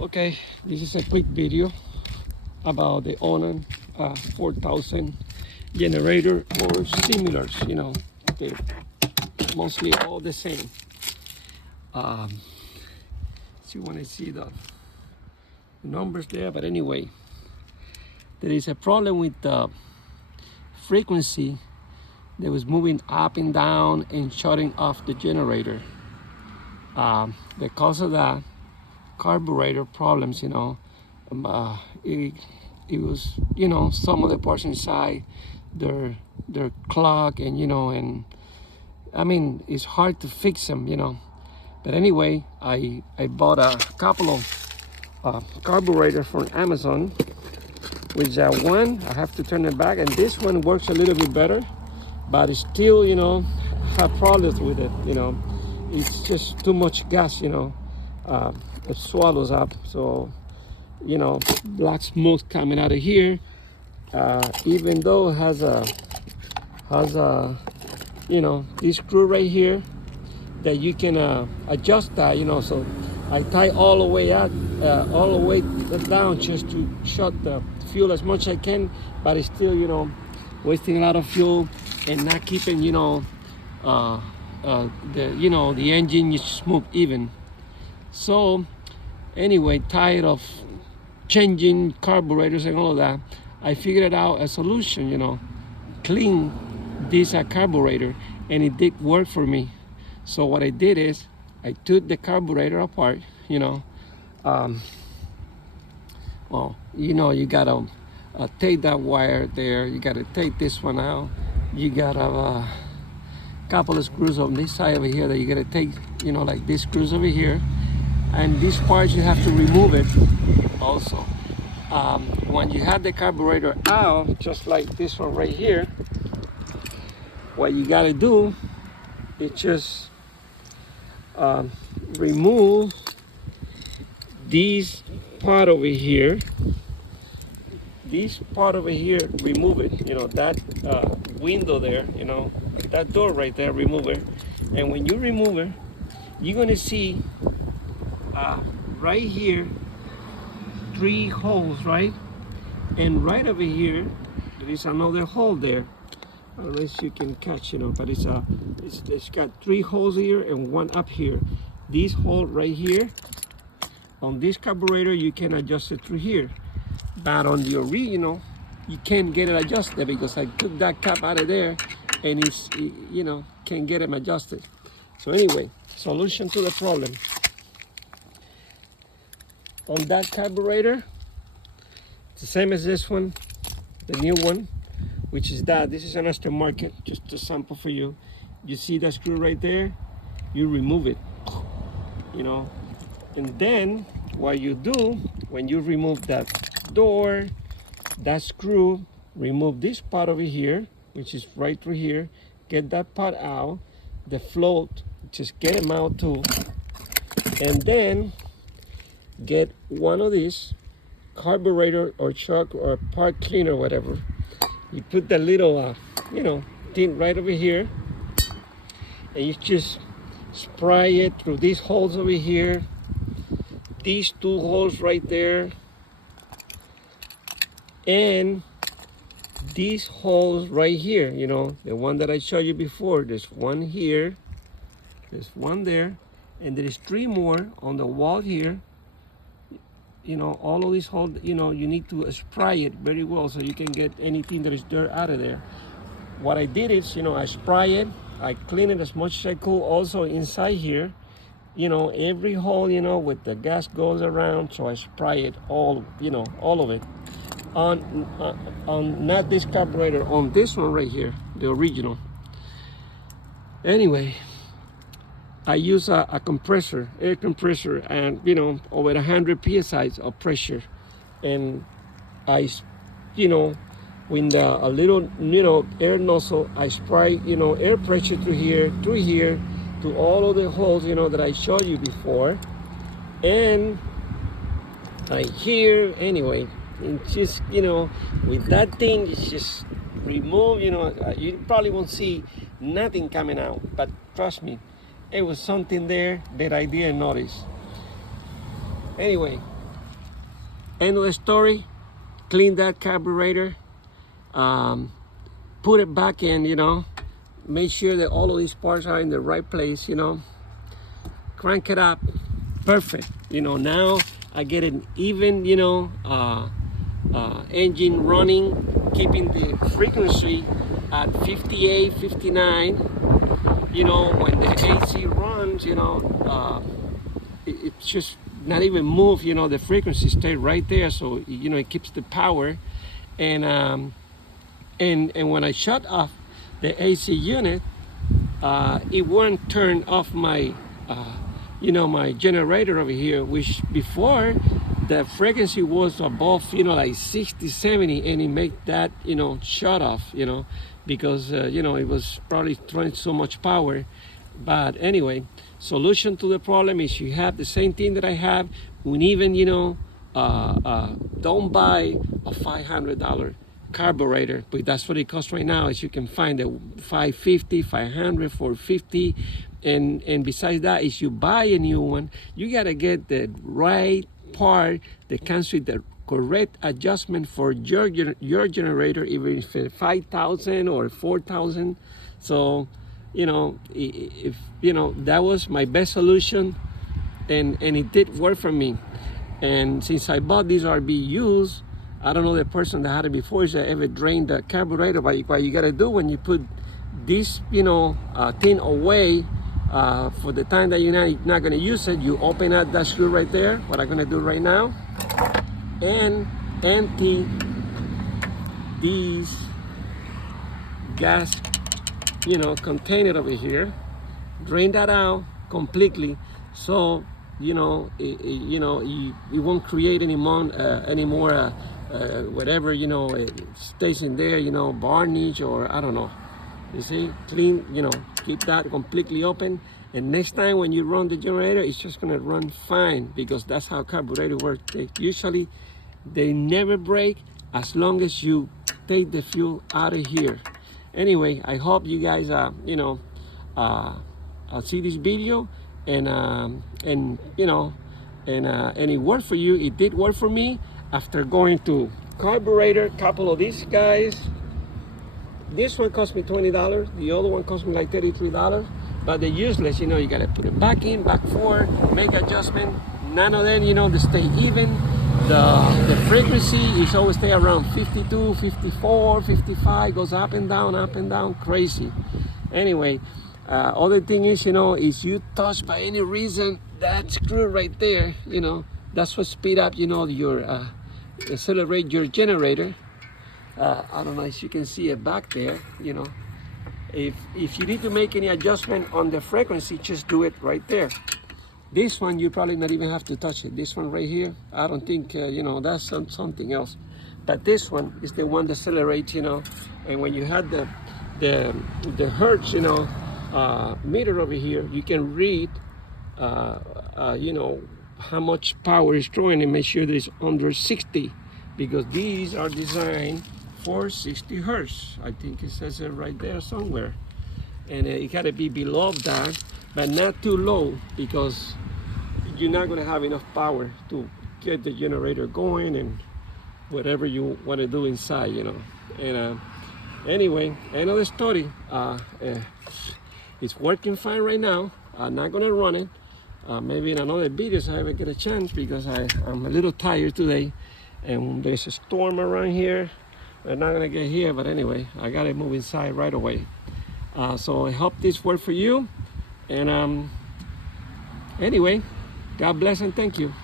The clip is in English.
Okay, this is a quick video about the Onan 4000 generator or similars. They're mostly all the same. So you want to see the numbers there, but anyway, there is a problem with the frequency that was moving up and down and shutting off the generator. Because of that, carburetor problems, it was, some of the parts inside, they're clogged, and I mean, it's hard to fix them, But anyway, I bought a couple of carburetors from Amazon, which one, I have to turn it back, and this one works a little bit better, but it's still, have problems with it, It's just too much gas, it swallows up. So, black smoke coming out of here. Even though it has a this screw right here that you can adjust that, So I tie all the way out, all the way down, just to shut the fuel as much as I can, but it's still, wasting a lot of fuel and not keeping, the engine is smooth even. So anyway, tired of changing carburetors and all of that, I figured out a solution, clean this carburetor, and it did work for me. So what I did is I took the carburetor apart, you gotta take that wire there, you gotta take this one out, you gotta couple of screws on this side over here that you gotta take, like these screws over here, and these parts you have to remove it also. When you have the carburetor out, just like this one right here, what you gotta do is just remove this part over here. This part over here, remove it. That window there, that door right there, remove it. And when you remove it, you're gonna see right here 3 holes, right? And right over here there is another hole there, unless you can catch, but it's got 3 holes here and 1 up here. This hole right here on this carburetor, you can adjust it through here, but on the original you can't get it adjusted because I took that cap out of there, and it's, can't get them adjusted. So anyway, solution to the problem. On that carburetor, it's the same as this one, the new one, which is that. This is an aftermarket, just to sample for you. You see that screw right there? You remove it, and then what you do, when you remove that door, that screw, remove this part over here, which is right through here, get that part out, the float, just get them out too, and then get one of these carburetor or chuck or part cleaner, whatever. You put the little thing right over here, and you just spray it through these holes over here, these 2 holes right there, and these holes right here, the one that I showed you before. There's 1 here, there's 1 there, and there is 3 more on the wall here. All of these holes, you need to spray it very well so you can get anything that is dirt out of there. What I did is, I spray it, I clean it as much as I could. Also inside here, every hole, with the gas goes around, so I spray it all, all of it. On not this carburetor, on this one right here, the original. Anyway, I use a compressor, air compressor, and over 100 psi of pressure, and I, with a little air nozzle, I spray air pressure through here to all of the holes that I showed you before, and right here. Anyway, it's just with that thing, it's just remove. You probably won't see nothing coming out, but trust me, it was something there that I didn't notice. Anyway, End of the story. Clean that carburetor. Put it back in, you know. Make sure that all of these parts are in the right place, you know. Crank it up. Perfect. You know, now I get an even, you know, engine running, keeping the frequency at 58, 59. You know, when the AC runs, you know, it's just not even move, you know, the frequency stay right there, so you know it keeps the power. And when I shut off the AC unit, it won't turn off my you know, my generator over here, which before the frequency was above, you know, like 60, 70, and it made that, you know, shut off, you know, because you know, it was probably throwing so much power. But anyway, solution to the problem is you have the same thing that I have. When even, you know, don't buy a $500 carburetor, but that's what it costs right now. As you can find, the 550, 500, 450, and besides that, if you buy a new one, you gotta get the right part that comes with the correct adjustment for your generator, even if it's 5,000 or 4,000. So, you know, if you know, that was my best solution, and it did work for me. And since I bought these RV used, I don't know the person that had it before is ever drained the carburetor. But what you gotta do when you put this, you know, thing away for the time that you're not gonna use it, you open up that screw right there. What I'm gonna do right now, and empty these gas, you know, container over here. Drain that out completely, so you know, it won't create any more whatever, you know, it stays in there, you know, varnish or I don't know. You see, clean, you know, keep that completely open, and next time when you run the generator, it's just gonna run fine, because that's how carburetor works. They never break as long as you take the fuel out of here. Anyway, I hope you guys you know, see this video, and you know, and it worked for you. It did work for me. After going to carburetor, couple of these guys, this one cost me $20, the other one cost me like $33, but they're useless. You know, you gotta put it back in, back forward, make adjustment. None of them, you know, they stay even. The frequency is always stay around 52, 54, 55, goes up and down, crazy. Anyway, other thing is, you know, is you touch by any reason that screw right there, you know, that's what speed up, you know, your accelerate your generator. I don't know if you can see it back there, you know. If you need to make any adjustment on the frequency, just do it right there. This one, you probably not even have to touch it. This one right here, I don't think, you know, that's something else. But this one is the one that accelerates, you know. And when you had the hertz, you know, meter over here, you can read, you know, how much power is drawing, and make sure that it's under 60, because these are designed for 60 hertz. I think it says it right there somewhere. And it gotta be below that, but not too low, because you're not gonna have enough power to get the generator going and whatever you wanna do inside, you know. And anyway, end of the story. It's working fine right now. I'm not gonna run it. Maybe in another video if I ever get a chance, because I'm a little tired today, and there's a storm around here. We're not gonna get here, but anyway, I gotta move inside right away. So I hope this worked for you, and anyway, God bless and thank you.